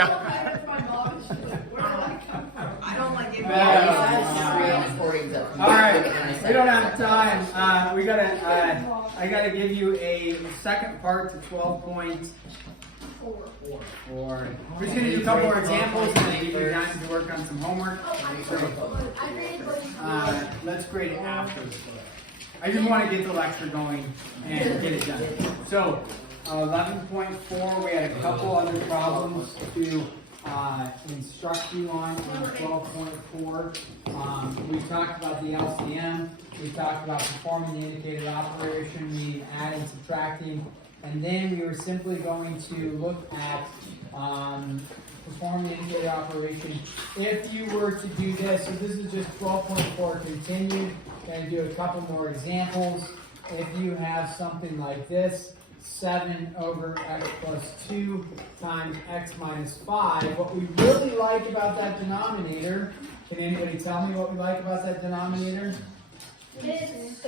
I don't like it. All right, we don't have time. I gotta give you a second part to 12.4. We're just gonna do a couple more examples and then give you time to work on some homework. Let's grade it after. I just want to get the lecture going and get it done. So 11.4, we had a couple other problems to instruct you on 12.4. We talked about the LCM, we talked about performing the indicated operation, meaning adding, subtracting, and then we were simply going to look at perform the indicated operation. If you were to do this, so this is just 12.4 continued, going to do a couple more examples. If you have something like this, 7 over x plus 2 times x minus 5. What we really like about that denominator, can anybody tell me what we like about that denominator? It's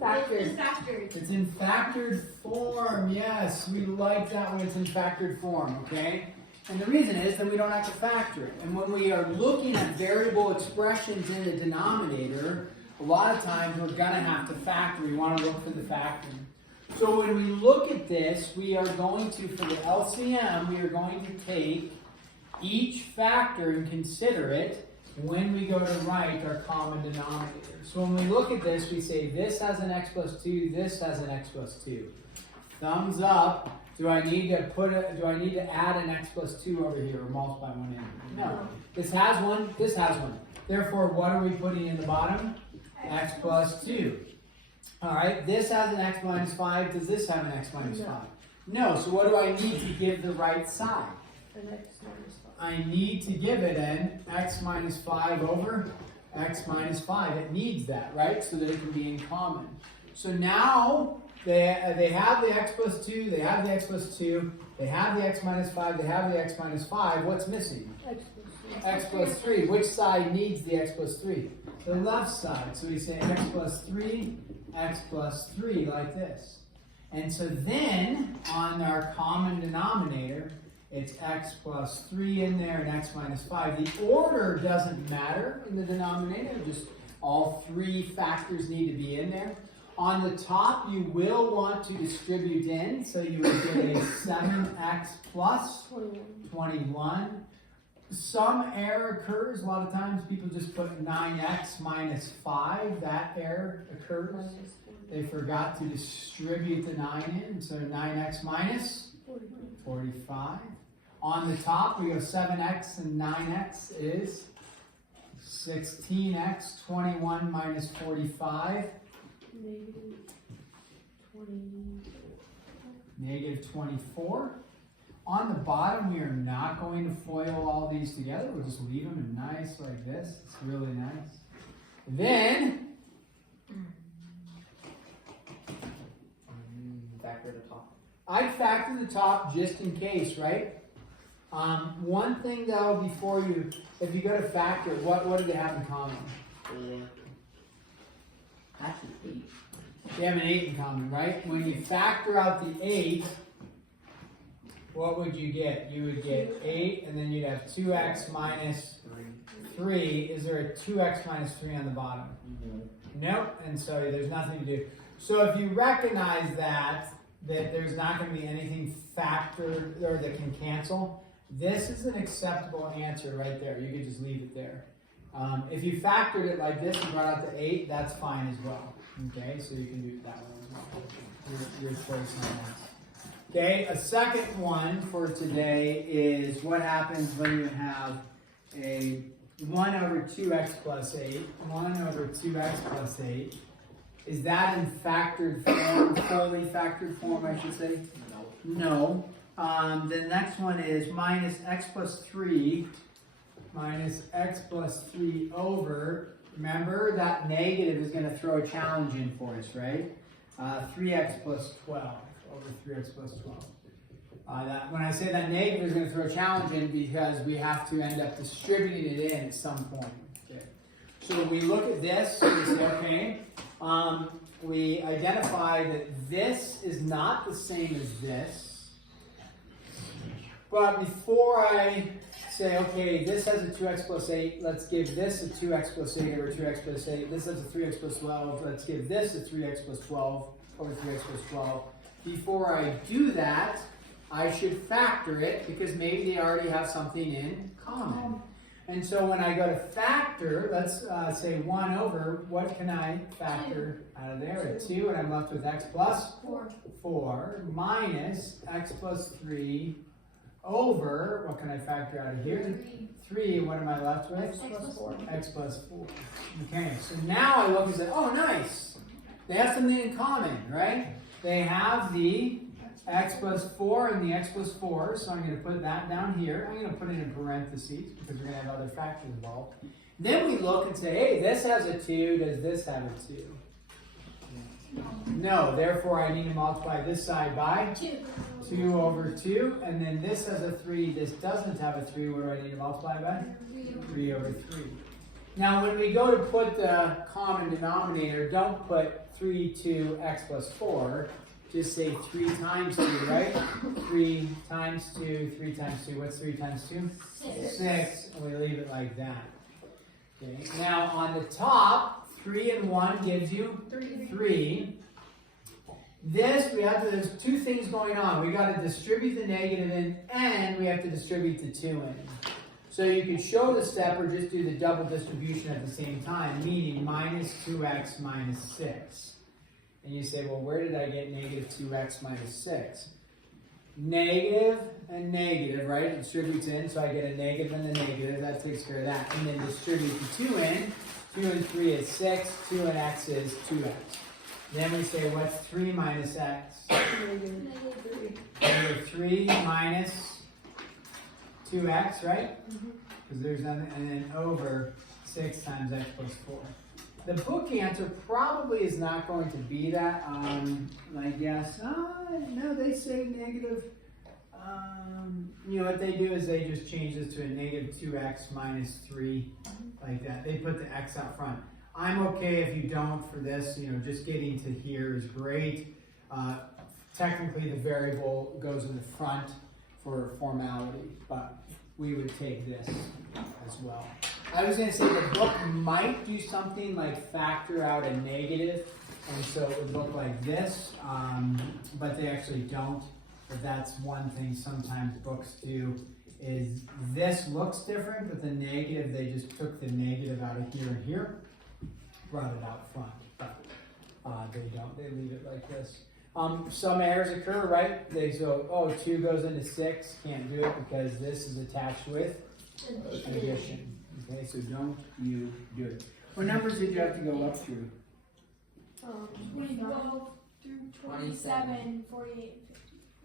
factored. It's in factored form, yes. We like that when it's in factored form, okay? And the reason is that we don't have to factor it. And when we are looking at variable expressions in the denominator, a lot of times we're going to have to factor. We want to look for the factoring. So when we look at this, we are going to, for the LCM, we are going to take each factor and consider it when we go to write our common denominator. So when we look at this, we say this has an x plus 2, this has an x plus 2. Thumbs up. Do I need to add an x plus 2 over here or multiply one in? No. This has one, this has one. Therefore, what are we putting in the bottom? X plus 2. All right, this has an x minus 5. Does this have an x minus 5? No. So what do I need to give the right side? An x minus 5. I need to give it an x minus 5 over x minus 5. It needs that, right? So that it can be in common. So now they have the x plus 2, they have the x plus 2, they have the x minus 5, they have the x minus 5. What's missing? X plus 3. Which side needs the x plus 3? The left side. So we say x plus 3, x plus 3, like this. And so then, on our common denominator, it's x plus 3 in there and x minus 5. The order doesn't matter in the denominator, just all three factors need to be in there. On the top, you will want to distribute in, so you would get a 7x plus 21. Some error occurs. A lot of times people just put 9x minus 5. That error occurs. They forgot to distribute the 9 in, so 9x minus 45. On the top, we go 7x and 9x is 16x, 21 minus 45. Negative 24. On the bottom, we are not going to FOIL all these together. We'll just leave them in nice like this. It's really nice. Then, Factor the top. I'd factor the top just in case, right? One thing though, before you, if you go to factor, what do they have in common? Actually, 8. They have an 8 in common, right? When you factor out the 8, what would you get? You would get 8, and then you'd have 2x minus 3. Is there a 2x minus 3 on the bottom? Nope, and so there's nothing to do. So if you recognize that there's not going to be anything factored or that can cancel, this is an acceptable answer right there. You could just leave it there. If you factored it like this and brought out the 8, that's fine as well. Okay, so you can do that one as well. Your choice on that. Okay, a second one for today is what happens when you have a 1 over 2x plus 8. 1 over 2x plus 8. Is that in factored form, fully factored form, I should say? No. The next one is minus x plus 3 over, remember that negative is going to throw a challenge in for us, right? 3x plus 12 over 3x plus 12. When I say that negative is going to throw a challenge in because we have to end up distributing it in at some point. Okay. So when we look at this, we say, okay, we identify that this is not the same as this, But before I say, okay, this has a 2x plus 8, let's give this a 2x plus 8 over 2x plus 8. This has a 3x plus 12, let's give this a 3x plus 12 over 3x plus 12. Before I do that, I should factor it because maybe they already have something in common. And so when I go to factor, let's say 1 over, what can I factor out of there? A 2, and I'm left with x plus 4 minus x plus 3 over, what can I factor out of here? 3, what am I left with? X plus 4. X plus 4. Okay, so now I look and say, oh nice, they have something in common, right? They have the x plus 4 and the x plus 4, so I'm going to put that down here. I'm going to put it in parentheses because we're going to have other factors involved. Then we look and say, hey, this has a 2, does this have a 2? No, therefore I need to multiply this side by 2 over 2, and then this has a 3, this doesn't have a 3, what do I need to multiply by? 3 over 3. Now when we go to put the common denominator, don't put 3, 2, x plus 4, just say 3 times 2, right? 3 times 2, 3 times 2, what's 3 times 2? 6, and we leave it like that. Okay. Now on the top, 3 and 1 gives you 3. This, there's two things going on. We got to distribute the negative in, and we have to distribute the 2 in. So you could show the step or just do the double distribution at the same time, meaning minus 2x minus 6. And you say, well, where did I get negative 2x minus 6? Negative and negative, right? It distributes in, so I get a negative and a negative. That takes care of that. And then distribute the 2 in. 2 and 3 is 6. 2 and x is 2x. Then we say, what's 3 minus x? Negative 3 minus 2x, right? Because there's nothing. And then over 6 times x plus 4. The book answer probably is not going to be that. I guess. No, they say negative. You know what they do is they just change this to a negative 2x minus 3, like that. They put the x out front. I'm okay if you don't for this. You know, just getting to here is great. Technically, the variable goes in the front for formality, but we would take this as well. I was going to say the book might do something like factor out a negative, and so it would look like this, but they actually don't. But that's one thing sometimes books do, is this looks different, but the negative, they just took the negative out of here and here, brought it out front, but they don't, they leave it like this. Some errors occur, right? They go, oh, 2 goes into 6, can't do it because this is attached with addition. Okay, so don't you do it. What numbers did you have to go up through? 12 through 27, 48.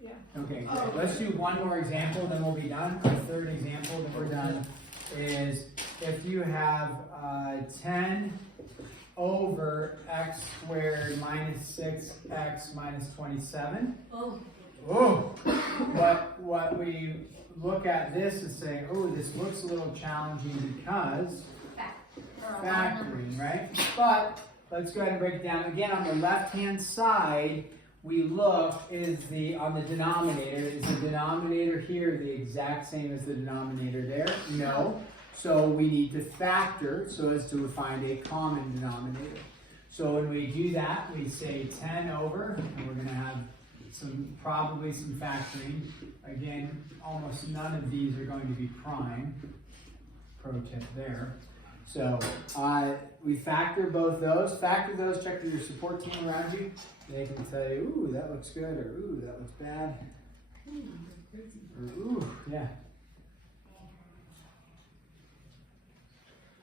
Yeah. Okay, good. Let's do one more example, then we'll be done. Our third example, then we're done, is if you have 10 over x squared minus 6x minus 27. Oh, what we look at this is saying, oh, this looks a little challenging because factoring, right? But let's go ahead and break it down. Again, on the left-hand side, we look, on the denominator, is the denominator here the exact same as the denominator there? No. So we need to factor so as to find a common denominator. So when we do that, we say 10 over, and we're going to have probably some factoring. Again, almost none of these are going to be prime. Pro tip there. So we factor both those. Factor those, check with your support team around you. They can tell you, ooh, that looks good, or ooh, that looks bad. Or ooh, yeah.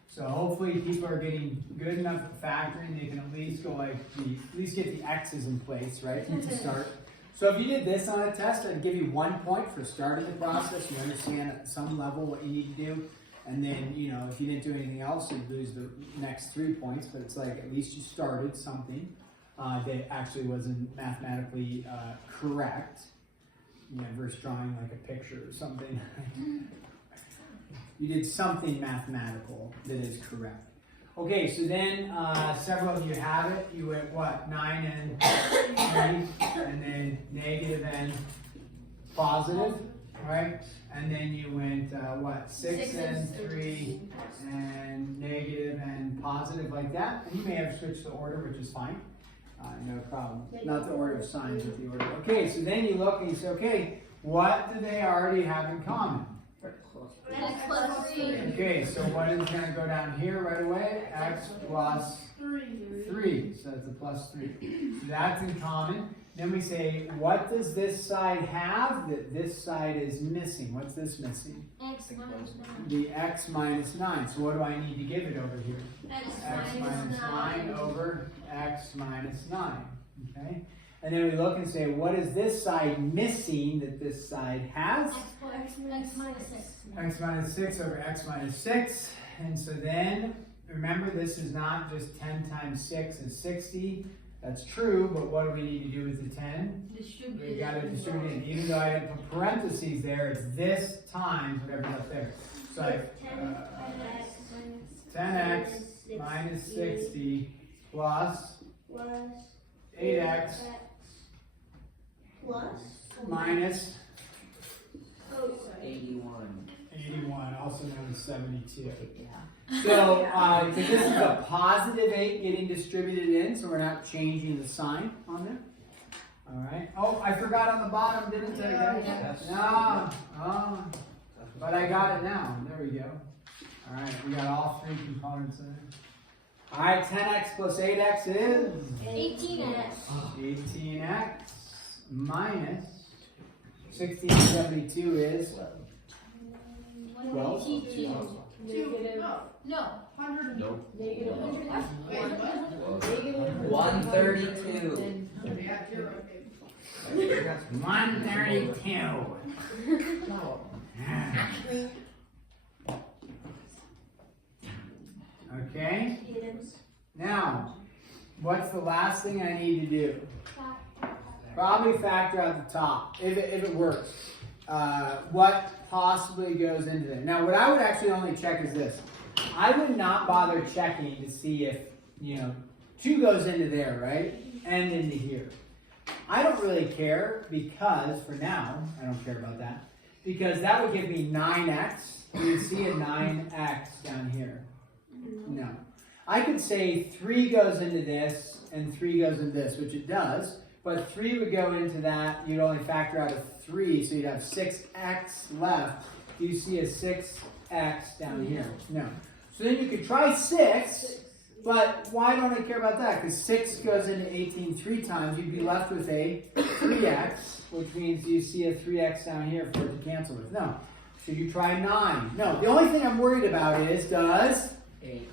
So hopefully people are getting good enough at factoring, they can at least go at least get the x's in place, right, to start. So if you did this on a test, I'd give you 1 point for starting the process. You understand at some level what you need to do. And then, you know, if you didn't do anything else, you'd lose the next 3 points. But it's like at least you started something that actually wasn't mathematically correct. You know, versus drawing like a picture or something. You did something mathematical that is correct. Okay, so then several of you have it. You went what? 9 and 3, and then negative and positive. Right? And then you went, what, 6 and 3 and negative and positive like that. And you may have switched the order, which is fine. No problem. Not the order of signs, but the order. Okay, so then you look and you say, okay, what do they already have in common? X plus 3. Okay, so what is going to go down here right away? X plus 3. So that's a plus 3. So that's in common. Then we say, what does this side have that this side is missing? What's this missing? X minus 9. The x minus 9. So what do I need to give it over here? X Minus 9 over x minus 9. Okay? And then we look and say, what is this side missing that this side has? X minus 6. X minus 6 over x minus 6. And so then, remember, this is not just 10 times 6 is 60. That's true, but what do we need to do with the 10? Distribute. We got to distribute it. Even though I didn't put parentheses there, it's this times whatever's up there. So 10x minus 60 plus 8x minus 81, also known as 72. So, this is a positive 8 getting distributed in, so we're not changing the sign on there. Alright. Oh, I forgot on the bottom, didn't I? Yes. No. Oh. But I got it now. There we go. Alright, we got all 3 components in there. Alright, 10x plus 8x is? 18x. 18x minus 16 and 72 is? 12. Negative. No. 100. Nope. Negative. Wait, what? Negative. 132. Yeah, you're okay. 132. Okay. Now, what's the last thing I need to do? Probably factor out the top, if it works. What possibly goes into there? Now, what I would actually only check is this. I would not bother checking to see if, 2 goes into there, right? And into here. I don't really care because, for now, I don't care about that. Because that would give me 9x. You would see a 9x down here. No. I could say 3 goes into this and 3 goes into this, which it does. But 3 would go into that. You'd only factor out a 3, so you'd have 6x left. Do you see a 6x down here? No. So then you could try 6, but why don't I care about that? Because 6 goes into 18 3 times. You'd be left with a 3x, which means you see a 3x down here for it to cancel with. No. Should you try 9? No. The only thing I'm worried about is, does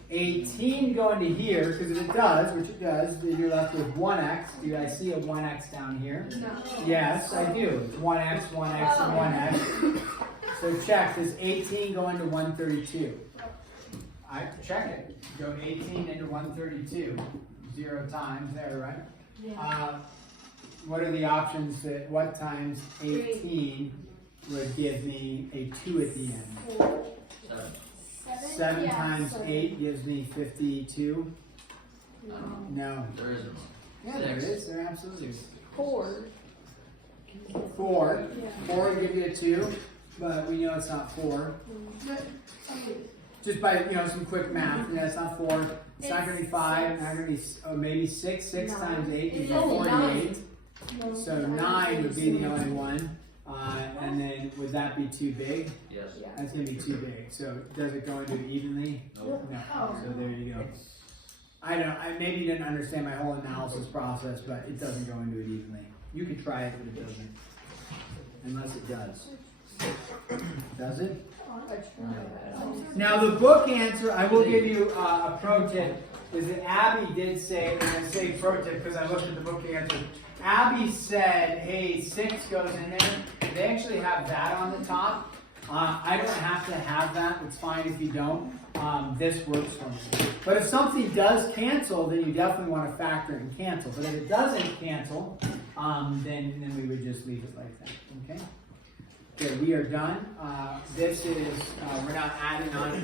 18 go into here? Because if it does, which it does, then you're left with 1x. Do I see a 1x down here? No. Yes, I do. It's 1x, 1x, and 1x. So check. Does 18 go into 132? I check it. Go 18 into 132. 0 times there, right? Yeah. What are the options that, what times 18 would give me a 2 at the end? 7 times 8 gives me 52. No. There isn't. Yeah, there is. There absolutely is. 4. 4. 4 would give you a 2, but we know it's not 4. Just by, some quick math. Yeah, it's not 4. It's not going to be 5. It's not going to be, maybe 6. 6 times 8 gives you 48. So 9 would be the only one. And then would that be too big? Yes. That's going to be too big. So does it go into it evenly? Nope. No. So there you go. I maybe didn't understand my whole analysis process, but it doesn't go into it evenly. You could try it, but it doesn't. Unless it does. Does it? Now the book answer, I will give you a pro tip, is that Abby did say, and I say pro tip because I looked at the book answer. Abby said, hey, 6 goes in there. They actually have that on the top. I don't have to have that. It's fine if you don't. This works for me. But if something does cancel, then you definitely want to factor in cancel. But if it doesn't cancel, then we would just leave it like that. Okay? Okay, we are done. This is, we're not adding on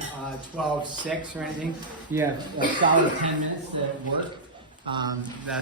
12:6 or anything. You have a solid 10 minutes to work. That's